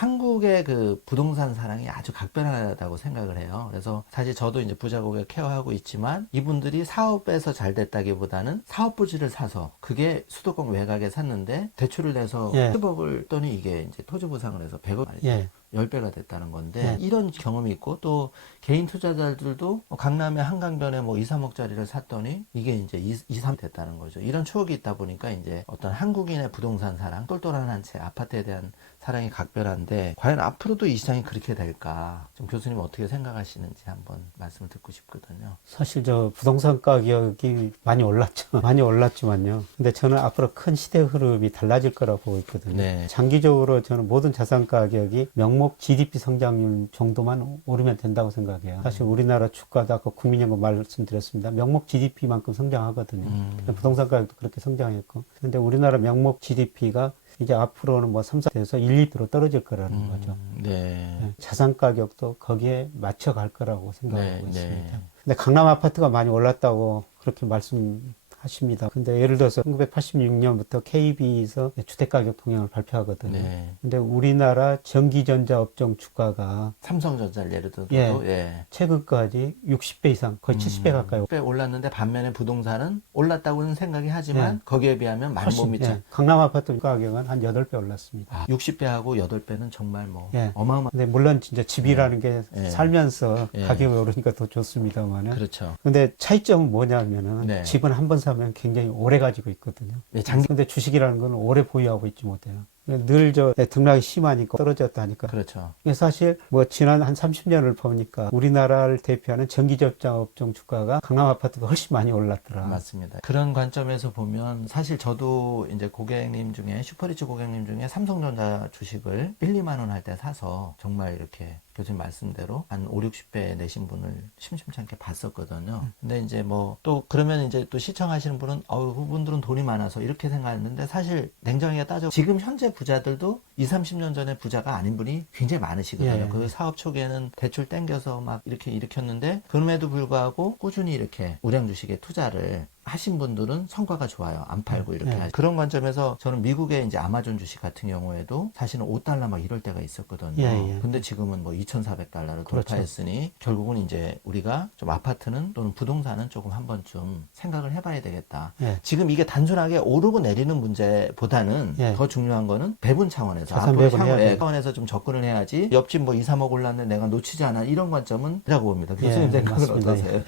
한국의 그 부동산 사랑이 아주 각별하다고 생각을 해요. 그래서 사실 저도 이제 부자 고객 케어하고 있지만 이분들이 사업에서 잘 됐다기보다는 사업 부지를 사서 그게 수도권 외곽에 샀는데 대출을 내서 예. 10억을 떠니 이게 이제 토지 보상을 해서 100억 말이죠. 예. 10배가 됐다는 건데 예. 이런 경험이 있고 또 개인 투자자들도 강남의 한강변에 뭐 2, 3억짜리를 샀더니 이게 이제 2, 3 됐다는 거죠. 이런 추억이 있다 보니까 이제 어떤 한국인의 부동산 사랑, 똘똘한 한 채, 아파트에 대한 사랑이 각별한데 과연 앞으로도 이 시장이 그렇게 될까? 좀 교수님 어떻게 생각하시는지 한번 말씀을 듣고 싶거든요. 사실 저 부동산 가격이 많이 올랐죠. 많이 올랐지만요. 근데 저는 앞으로 큰 시대 흐름이 달라질 거라고 보고 있거든요. 네. 장기적으로 저는 모든 자산 가격이 명목 GDP 성장률 정도만 오르면 된다고 생각해요. 사실 우리나라 주가도 아까 국민연금 말씀드렸습니다. 명목 GDP만큼 성장하거든요. 부동산 가격도 그렇게 성장했고. 근데 우리나라 명목 GDP가 이제 앞으로는 뭐 3, 4에서 1, 2%로 떨어질 거라는 거죠. 네. 자산 가격도 거기에 맞춰 갈 거라고 생각하고 네, 있습니다. 네. 근데 강남 아파트가 많이 올랐다고 그렇게 말씀하십니다. 근데 예를 들어서 1986년부터 KB에서 주택가격 동향을 발표하거든요. 네. 근데 우리나라 전기전자 업종 주가가 삼성전자를 예를 들어도 예. 최근까지 60배 이상, 거의 70배 가까이 꽤 올랐는데 반면에 부동산은 올랐다고는 생각이 하지만 거기에 비하면 많이 못 미쳐. 강남 아파트 가격은 한 8배 올랐습니다. 60배하고 8배는 정말 뭐 예. 어마어마. 근데 물론 진짜 집이라는 게 예. 살면서 예. 가격이 오르니까 더 좋습니다만은. 그렇죠. 근데 차이점은 뭐냐면은 네. 집은 한 번 사면 굉장히 오래 가지고 있거든요. 네, 근데 주식이라는 건 오래 보유하고 있지 못해요. 늘 등락이 심하니까 떨어졌다 하니까. 그렇죠. 사실 뭐 지난 한 30년을 보니까 우리나라를 대표하는 전기접자 업종 주가가 강남 아파트가 훨씬 많이 올랐더라. 맞습니다. 그런 관점에서 보면 사실 저도 이제 고객님 중에 슈퍼리치 고객님 중에 삼성전자 주식을 1, 2만 원 할 때 사서 정말 이렇게 교수님 말씀대로 한 5, 60배 내신 분을 심심치 않게 봤었거든요. 근데 이제 뭐 또 그러면 이제 또 시청하시는 분은 그분들은 돈이 많아서 이렇게 생각했는데 사실 냉정하게 따져 지금 현재 부자들도 20, 30년 전에 부자가 아닌 분이 굉장히 많으시거든요. 예. 그 사업 초기에는 대출 땡겨서 막 이렇게 일으켰는데 그럼에도 불구하고 꾸준히 이렇게 우량 주식에 투자를 하신 분들은 성과가 좋아요. 안 팔고 이렇게 하죠. 그런 관점에서 저는 미국의 이제 아마존 주식 같은 경우에도 사실은 $5 막 이럴 때가 있었거든요. 예. 근데 지금은 뭐 $2,400를 그렇죠. 돌파했으니 결국은 이제 우리가 좀 아파트는 또는 부동산은 조금 한 번쯤 생각을 해봐야 되겠다. 예. 지금 이게 단순하게 오르고 내리는 문제보다는 예. 더 중요한 거는 배분 차원에서 자산 앞으로 배분해야 향후에 돼요. 차원에서 좀 접근을 해야지 옆집 뭐 2, 3억 올랐는데 내가 놓치지 않아 이런 관점은이라고 봅니다. 교수님 예, 생각은 맞습니다. 어떠세요?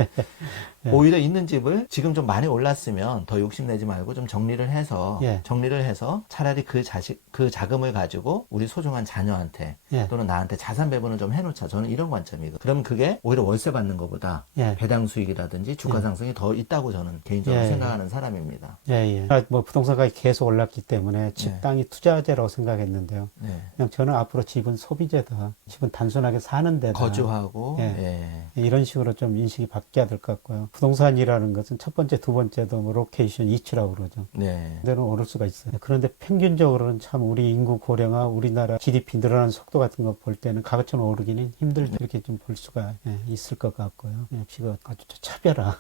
오히려 있는 집을 지금 좀 많이 올랐으면 더 욕심내지 말고 좀 정리를 해서 차라리 그 자금을 가지고 우리 소중한 자녀한테 또는 나한테 자산 배분을 좀 해놓자. 저는 이런 관점이거든요. 그러면 그게 오히려 월세 받는 것보다 배당 수익이라든지 주가 상승이 더 있다고 저는 개인적으로 생각하는 사람입니다. 뭐 부동산 가격이 계속 올랐기 때문에 집 땅이 투자재라고 생각했는데요. 그냥 저는 앞으로 집은 소비재다. 집은 단순하게 사는 데다. 거주하고 이런 식으로 좀 인식이 바뀌어야 될 것 같고요. 부동산이라는 것은 첫 번째, 두 번째도 뭐 로케이션 이슈라고 그러죠. 그대는 오를 수가 있어요. 그런데 평균적으로는 참 우리 인구 고령화, 우리나라 GDP 늘어나는 속도 같은 거 볼 때는 가격처럼 오르기는 힘들죠. 이렇게 좀 볼 수가 있을 것 같고요. 역시 그 아주 차별화.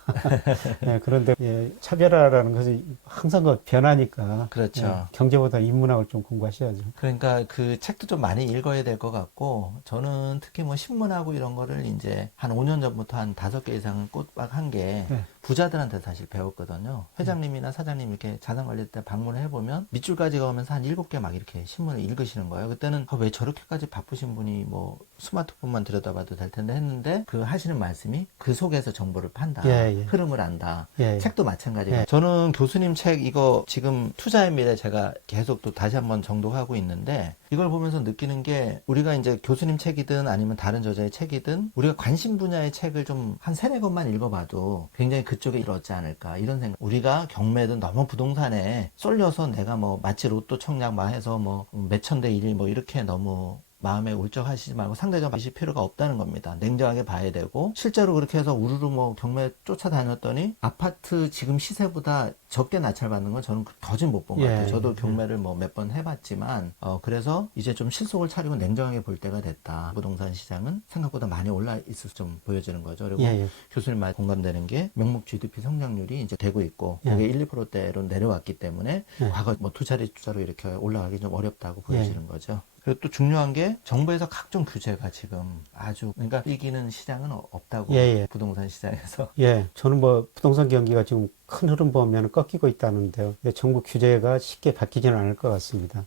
그런데 차별화라는 것은 항상 그 변하니까. 그렇죠. 경제보다 인문학을 좀 공부하셔야죠. 그러니까 그 책도 좀 많이 읽어야 될 것 같고 저는 특히 뭐 신문하고 이런 거를 이제 한 5년 전부터 한 5개 이상은 꼬박 한 게 부자들한테 사실 배웠거든요. 회장님이나 사장님 이렇게 자산관리 때 방문을 해보면 밑줄까지 가면서 한 7개 막 이렇게 신문을 읽으시는 거예요. 그때는 왜 저렇게까지 바쁘신 분이 뭐 스마트폰만 들여다봐도 될 텐데 했는데 그 하시는 말씀이 그 속에서 정보를 판다. 흐름을 안다. 책도 마찬가지예요. 저는 교수님 책 이거 지금 투자의 미래 제가 계속 또 다시 한번 정독하고 있는데 이걸 보면서 느끼는 게 우리가 이제 교수님 책이든 아니면 다른 저자의 책이든 우리가 관심 분야의 책을 좀 한 3-4권만 읽어봐도 굉장히 그쪽에 이렇지 않을까 이런 생각. 우리가 경매든 너무 부동산에 쏠려서 내가 뭐 마치 로또 청약 막 해서 뭐 몇천 대 1 뭐 이렇게 너무 마음에 울적하시지 말고 상대적으로 하실 필요가 없다는 겁니다. 냉정하게 봐야 되고 실제로 그렇게 해서 우르르 뭐 경매 쫓아다녔더니 아파트 지금 시세보다 적게 낙찰받는 건 저는 거진 못 본 것 예, 같아요. 저도 경매를 뭐 몇 번 해봤지만 그래서 이제 좀 실속을 차리고 냉정하게 볼 때가 됐다. 부동산 시장은 생각보다 많이 올라 있을 좀 보여지는 거죠. 그리고 교수님 말 공감되는 게 명목 GDP 성장률이 이제 되고 있고 그게 1, 2%대로 내려왔기 때문에 과거 뭐 두 차례 주자로 이렇게 올라가기 좀 어렵다고 보여지는 거죠. 그리고 또 중요한 게 정부에서 각종 규제가 지금 아주 그러니까 이기는 시장은 없다고 부동산 시장에서. 저는 뭐 부동산 경기가 지금 큰 흐름 보면 꺾이고 있다는데요. 근데 정부 규제가 쉽게 바뀌지는 않을 것 같습니다.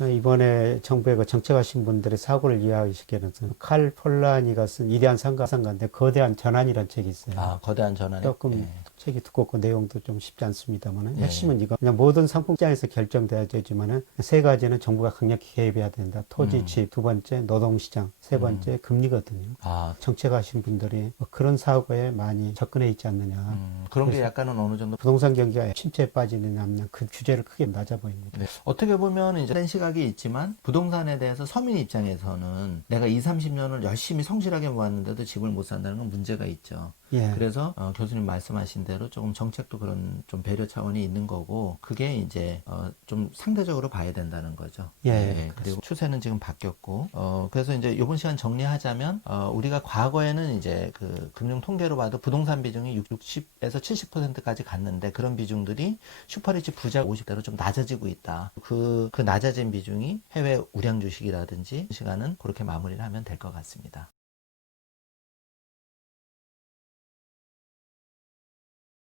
이번에 정부에 그 정책하신 분들의 사고를 이해하시기에는 칼 폴라니가 쓴 위대한 상가인데 거대한 전환이라는 책이 있어요. 거대한 전환. 조금 책이 두껍고 내용도 좀 쉽지 않습니다만 핵심은 이거 그냥 모든 상품시장에서 결정돼야 되지만 세 가지는 정부가 강력히 개입해야 된다. 토지, 집, 두 번째 노동시장, 세 번째 금리거든요. 정책하신 분들이 뭐 그런 사고에 많이 접근해 있지 않느냐. 그런 게 약간은 어느 정도 부동산 경기가 침체에 빠지느냐 하면 그 규제를 크게 낮아 보입니다. 어떻게 보면 이제 된 시각이 있지만 부동산에 대해서 서민 입장에서는 내가 20, 30년을 열심히 성실하게 모았는데도 집을 못 산다는 건 문제가 있죠. 그래서 교수님 말씀하신 대로 조금 정책도 그런 좀 배려 차원이 있는 거고 그게 이제 좀 상대적으로 봐야 된다는 거죠. 그리고 추세는 지금 바뀌었고 그래서 이제 이번 시간 정리하자면 우리가 과거에는 이제 그 금융 통계로 봐도 부동산 비중이 60에서 70%까지 갔는데 그런 비중들이 슈퍼리치 부자 50대로 좀 낮아지고 있다. 그 낮아진 비중이 해외 우량 주식이라든지 시간은 그렇게 마무리를 하면 될 것 같습니다.